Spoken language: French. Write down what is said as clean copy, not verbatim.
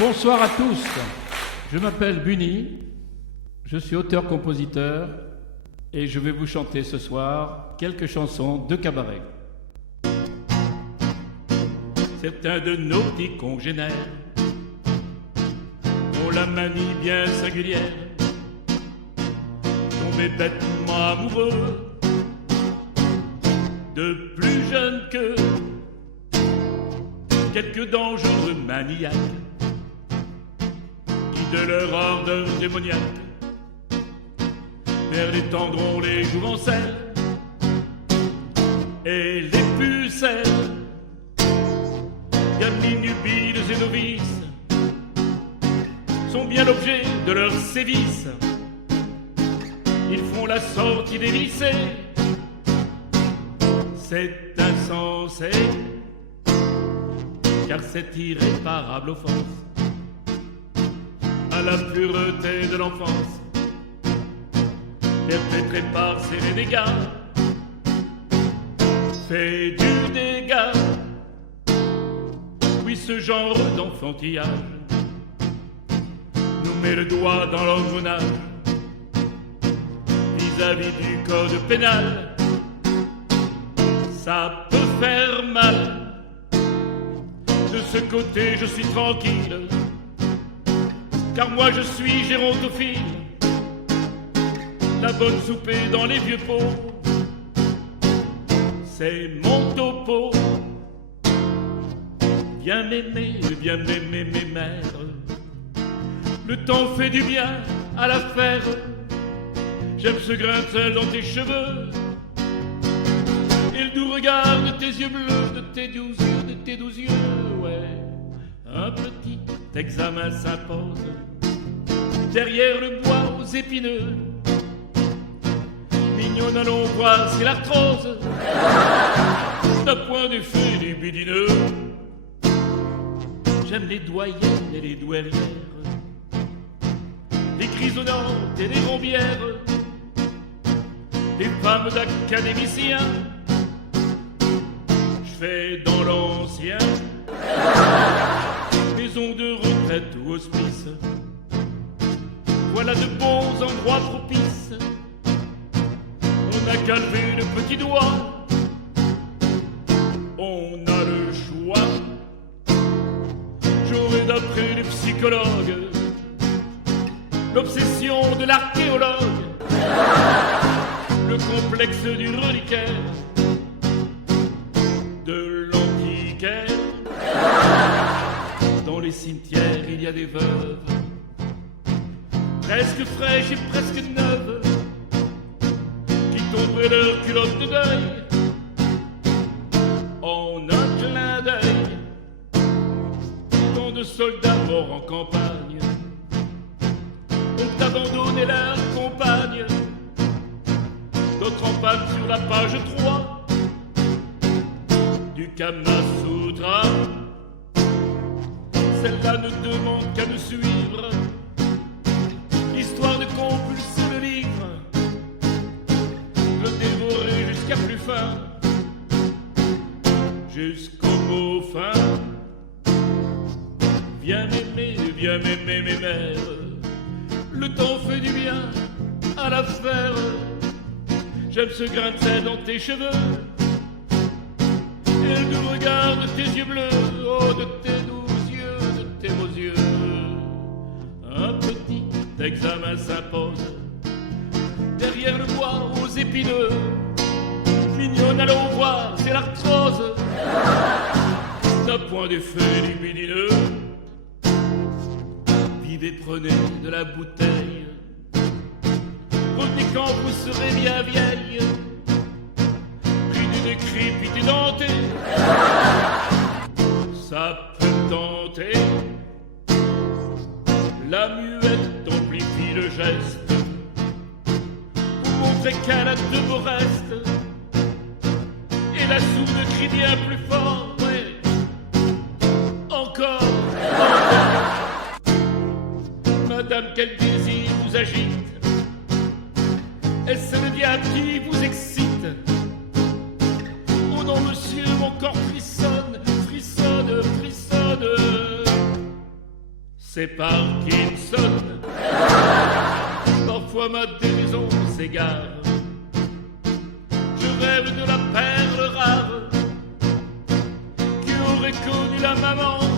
Bonsoir à tous, je m'appelle Bunny, je suis auteur-compositeur et je vais vous chanter ce soir quelques chansons de cabaret. Certains de nos petits congénères ont la manie bien singulière, tombés bêtement amoureux de plus jeunes que quelques dangereux maniaques qui de leur ardeur démoniaque vers les tendrons, les jouvencelles et les pucelles, gamines nubiles et novices sont bien l'objet de leurs sévices. Ils font la sortie des lycées, c'est insensé, car c'est irréparable offense à la pureté de l'enfance, perpétrée par ces renégats, fait du dégât. Oui, ce genre d'enfantillage nous met le doigt dans l'engrenage vis-à-vis du code pénal. Ça peut faire mal. De ce côté, je suis tranquille, car moi je suis gérontophile. La bonne soupée dans les vieux pots, c'est mon topo. Viens m'aimer mes mères. Le temps fait du bien à la faire. J'aime ce grain de sel dans tes cheveux et le doux regard de tes yeux bleus, de tes 12 yeux, de tes 12 yeux, ouais. Un petit examen s'impose derrière le bois aux épineux. Mignon, allons voir si l'arthrose n'a point du feu et du bidineux. J'aime les doyennes et les douairières, les grisonnantes et les rombières, les femmes d'académiciens. Je fais dans l'ancien maison de retraite ou hospice. Voilà de bons endroits propices. On n'a qu'à lever le petit doigt, on a le choix. J'aurais d'après les psychologues l'obsession de l'archéologue, le complexe du reliquaire, de l'antiquaire. Dans les cimetières il y a des veuves, presque fraîches et presque neuves, qui tomberaient leur culotte de deuil en un clin d'œil. Tant de soldats morts en campagne ont abandonné leur compagne, d'autres en panne sur la page 3 du Kama Sutra. Celle-là ne demande qu'à nous suivre, histoire de compulser le livre, le dévorer jusqu'à plus fin, jusqu'au mot fin. Viens m'aimer mes mères. Le temps fait du bien à la faire. J'aime ce grain de sel dans tes cheveux et le doux regard de tes yeux bleus, oh, de tes 12 yeux, de tes beaux yeux. Un petit examen s'impose derrière le bois aux épineux. Mignonne, allons voir, c'est l'arthrose n'a point d'effet lumineux. Vivez, prenez de la bouteille, revenez quand vous serez bien vieille, une décrépite dentée, ça peut tenter. La muette amplifie le geste pour montrer qu'elle a de beaux restes, et la sourde crie bien plus fort, ouais. Encore. Madame, quel désir vous agite? Est-ce le diable qui vous excite? Oh non, monsieur, mon corps frissonne, frissonne, frissonne. c'est Parkinson. Parfois ma déraison s'égare. Je rêve de la perle rare qui aurait connu la maman